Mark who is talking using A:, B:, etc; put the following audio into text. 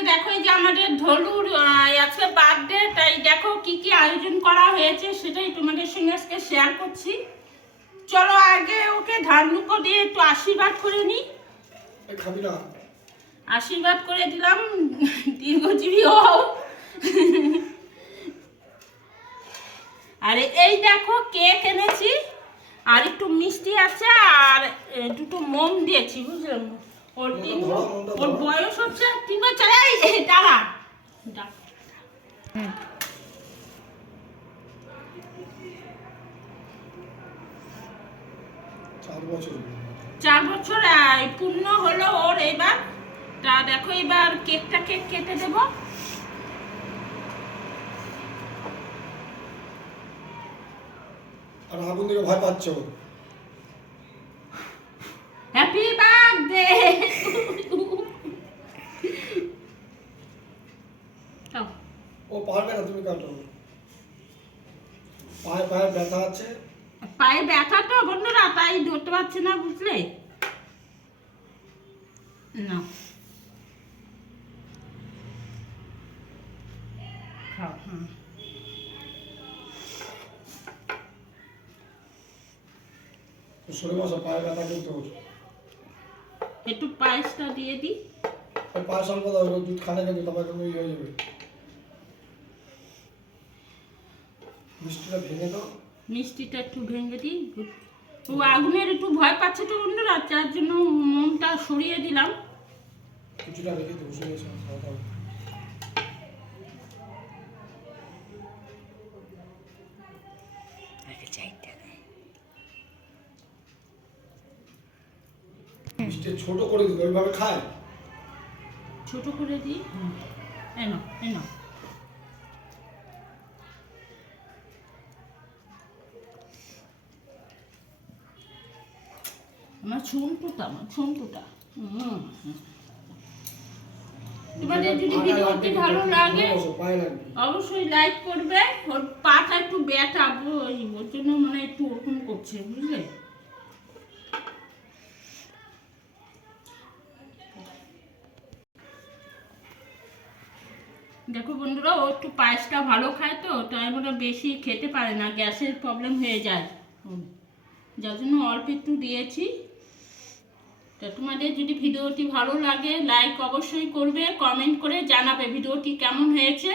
A: আজকে দেখো এই যে আমাদের ধলুর আজকে বার্থডে তাই দেখো কি কি আয়োজন করা হয়েছে সেটাই তোমাদের সঙ্গে আজকে শেয়ার করছি। চলো আগে ওকে ধানুকো দিয়ে একটু আশীর্বাদ করে নিই আশীর্বাদ করে দিলাম দীর্ঘজীবী হও আরে এই দেখো কেক এনেছি আর একটু মিষ্টি আছে আর দুটো মোম দিয়েছি বুঝলেন ওর তিন ওর বয়স হচ্ছে তিন বছর দাঁড়া।
B: চার বছর
A: চার বছর পূর্ণ হলো ওর এবার। তা দেখো এবার কেকটা কেক কেটে দেবো।
B: আর আগুন দিকে ভয় পাচ্ছ
A: হ্যাপি বার্থডে
B: ও পারবে না তুমি কাটো পায়ে পায়ে ব্যথা আছে।
A: পায়ে ব্যথা তো বন্ধুরা তাই ধরতে পারছে না বুঝলে? না। খাও হুম।
B: পায়ে ব্যথা কিন্তু
A: একটু পায়েসটা দিয়ে দিই।
B: ওই পায়ে স্বল্প দাও দুধ খানে কিন্তু তোমার কিন্তু ইয়ে হয়ে যাবে। মিষ্টিটা ভেঙে দাও।
A: মিষ্টিটা একটু ভেঙে দিই। ও আগুনের একটু ভয় পাচ্ছে তো বন্ধুরা যার জন্য মনটা সরিয়ে দিলাম।
B: কিছুটা রেখে দেবো খাওয়া দাও মিষ্টি ছোট করে দিতে ওইভাবে খায়।
A: ছোট করে দিই? এনো এনো ছুনটুটা ছুনটুটা। তোমাদের যদি ভিডিওটি ভালো লাগে অবশ্যই লাইক করবে ওর পাটা একটু ওর জন্য মানে একটু ওরকম করছে বুঝলে? দেখো বন্ধুরা ও একটু পায়েসটা ভালো খায় তো তাই মানে বেশি খেতে পারে না গ্যাসের প্রবলেম হয়ে যায়। যার জন্য অল্প একটু দিয়েছি। তা তোমাদের যদি ভিডিওটি ভালো লাগে লাইক অবশ্যই করবে কমেন্ট করে জানাবে ভিডিওটি কেমন হয়েছে।